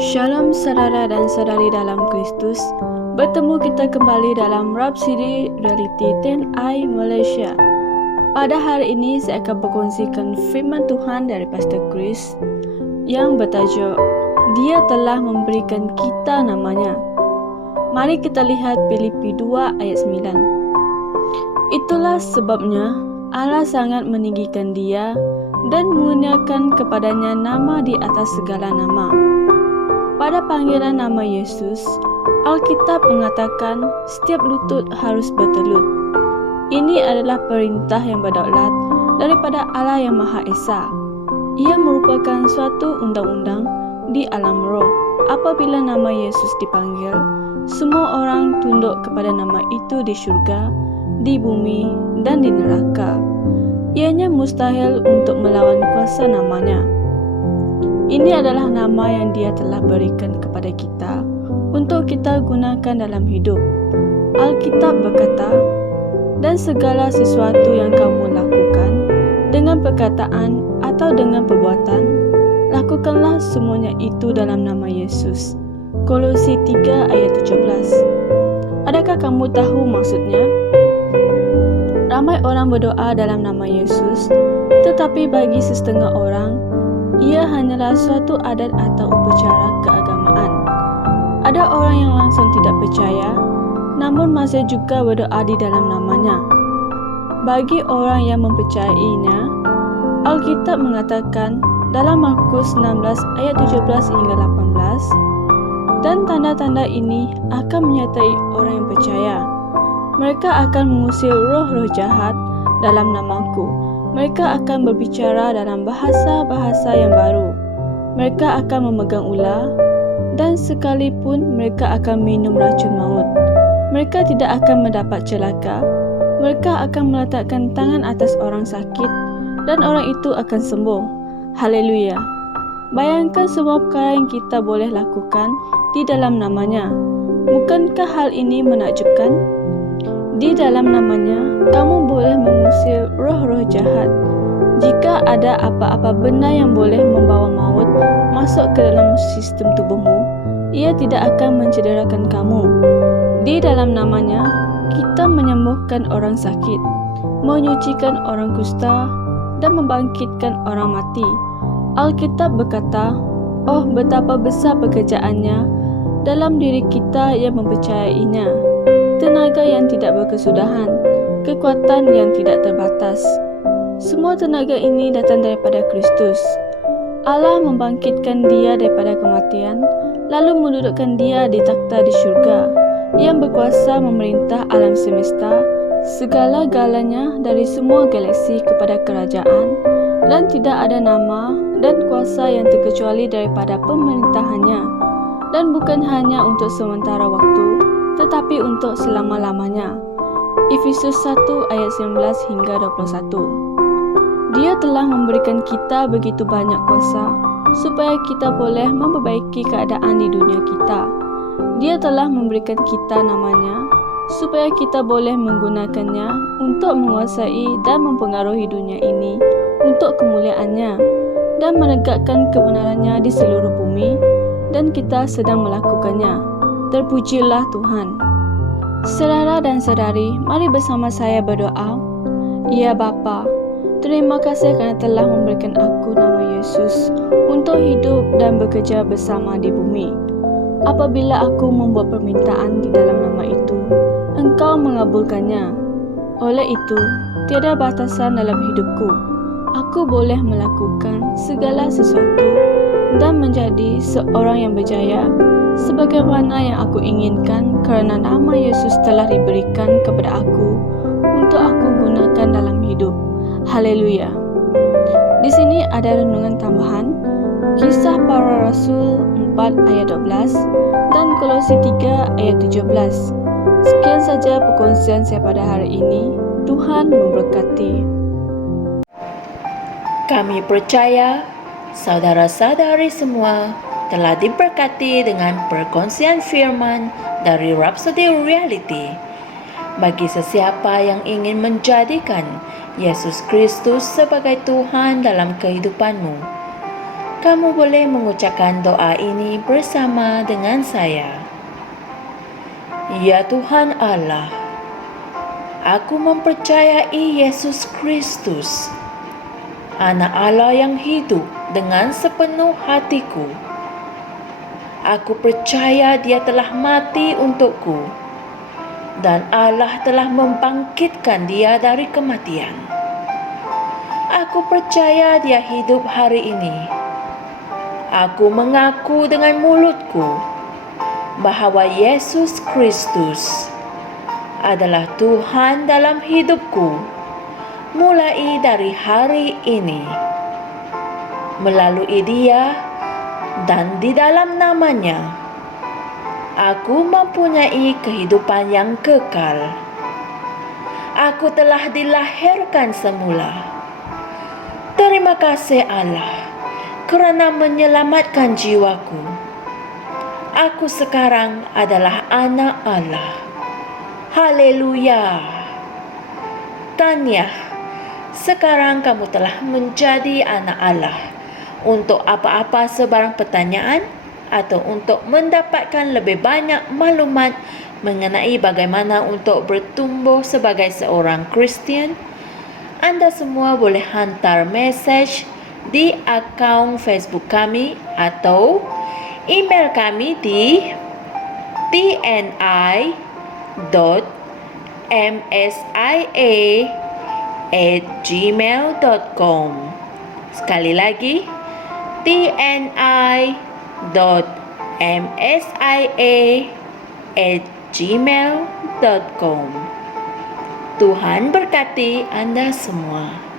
Shalom saudara dan saudari dalam Kristus. Bertemu kita kembali dalam Rhapsody Reality 10i Malaysia. Pada hari ini saya akan berkongsikan firman Tuhan dari Pastor Chris yang bertajuk Dia telah memberikan kita namanya. Mari kita lihat Filipi 2 ayat 9. Itulah sebabnya Allah sangat meninggikan dia dan mengurniakan kepadanya nama di atas segala nama. Pada panggilan nama Yesus, Alkitab mengatakan setiap lutut harus bertelut. Ini adalah perintah yang berdaulat daripada Allah yang Maha Esa. Ia merupakan suatu undang-undang di alam roh. Apabila nama Yesus dipanggil, semua orang tunduk kepada nama itu di syurga, di bumi, dan di neraka. Ianya mustahil untuk melawan kuasa namanya. Ini adalah nama yang Dia telah berikan kepada kita untuk kita gunakan dalam hidup. Alkitab berkata, "Dan segala sesuatu yang kamu lakukan dengan perkataan atau dengan perbuatan, lakukanlah semuanya itu dalam nama Yesus." Kolose 3 ayat 17. Adakah kamu tahu maksudnya? Ramai orang berdoa dalam nama Yesus, tetapi bagi setengah orang, ia hanyalah suatu adat atau upacara keagamaan. Ada orang yang langsung tidak percaya, namun masih juga berdoa di dalam namanya. Bagi orang yang mempercayainya, Alkitab mengatakan dalam Markus 16 ayat 17 hingga 18, "Dan tanda-tanda ini akan menyertai orang yang percaya. Mereka akan mengusir roh-roh jahat dalam namaku. Mereka akan berbicara dalam bahasa-bahasa yang baru. Mereka akan memegang ular, dan sekalipun mereka akan minum racun maut. Mereka tidak akan mendapat celaka. Mereka akan meletakkan tangan atas orang sakit, dan orang itu akan sembuh." Haleluya! Bayangkan semua perkara yang kita boleh lakukan di dalam namanya. Bukankah hal ini menakjubkan? Di dalam namanya, kamu boleh mengusir roh-roh jahat. Jika ada apa-apa benda yang boleh membawa maut masuk ke dalam sistem tubuhmu, ia tidak akan mencederakan kamu. Di dalam namanya, kita menyembuhkan orang sakit, menyucikan orang kusta, dan membangkitkan orang mati. Alkitab berkata, "Oh, betapa besar pekerjaannya dalam diri kita yang mempercayainya. Tenaga yang tidak berkesudahan, kekuatan yang tidak terbatas." Semua tenaga ini datang daripada Kristus. Allah membangkitkan dia daripada kematian, lalu mendudukkan dia di takhta di syurga, yang berkuasa memerintah alam semesta, segala-galanya dari semua galaksi kepada kerajaan, dan tidak ada nama dan kuasa yang terkecuali daripada pemerintahannya, dan bukan hanya untuk sementara waktu, tetapi untuk selama-lamanya. Efesus 1 ayat 19 hingga 21. Dia telah memberikan kita begitu banyak kuasa supaya kita boleh memperbaiki keadaan di dunia kita. Dia telah memberikan kita namanya supaya kita boleh menggunakannya untuk menguasai dan mempengaruhi dunia ini untuk kemuliaannya dan menegakkan kebenarannya di seluruh bumi, dan kita sedang melakukannya. Terpujilah Tuhan. Saudara dan saudari, mari bersama saya berdoa. Ya Bapa, terima kasih kerana telah memberikan aku nama Yesus untuk hidup dan bekerja bersama di bumi. Apabila aku membuat permintaan di dalam nama itu, Engkau mengabulkannya. Oleh itu, tiada batasan dalam hidupku. Aku boleh melakukan segala sesuatu dan menjadi seorang yang berjaya sebagaimana yang aku inginkan, kerana nama Yesus telah diberikan kepada aku untuk aku gunakan dalam hidup. Haleluya. Di sini ada renungan tambahan, Kisah Para Rasul 4 ayat 12 dan Kolose 3 ayat 17. Sekian saja perkongsian saya pada hari ini. Tuhan memberkati. Kami percaya saudara-saudari semua telah diberkati dengan perkongsian firman dari Rhapsody Reality. Bagi sesiapa yang ingin menjadikan Yesus Kristus sebagai Tuhan dalam kehidupanmu, Kamu boleh mengucapkan doa ini bersama dengan saya. Ya Tuhan Allah, aku mempercayai Yesus Kristus, Anak Allah yang hidup dengan sepenuh hatiku. Aku percaya Dia telah mati untukku, dan Allah telah membangkitkan Dia dari kematian. Aku percaya Dia hidup hari ini. Aku mengaku dengan mulutku bahwa Yesus Kristus adalah Tuhan dalam hidupku mulai dari hari ini. Melalui Dia dan di dalam nama-Nya, aku mempunyai kehidupan yang kekal. Aku telah dilahirkan semula. Terima kasih Allah kerana menyelamatkan jiwaku. Aku sekarang adalah anak Allah. Haleluya. Tanya, sekarang kamu telah menjadi anak Allah. Untuk apa-apa sebarang pertanyaan atau untuk mendapatkan lebih banyak maklumat mengenai bagaimana untuk bertumbuh sebagai seorang Kristian, Anda semua boleh hantar mesej di akaun Facebook kami atau email kami di tni.msia@gmail.com. Sekali lagi, tni.msia@gmail.com. Tuhan berkati Anda semua.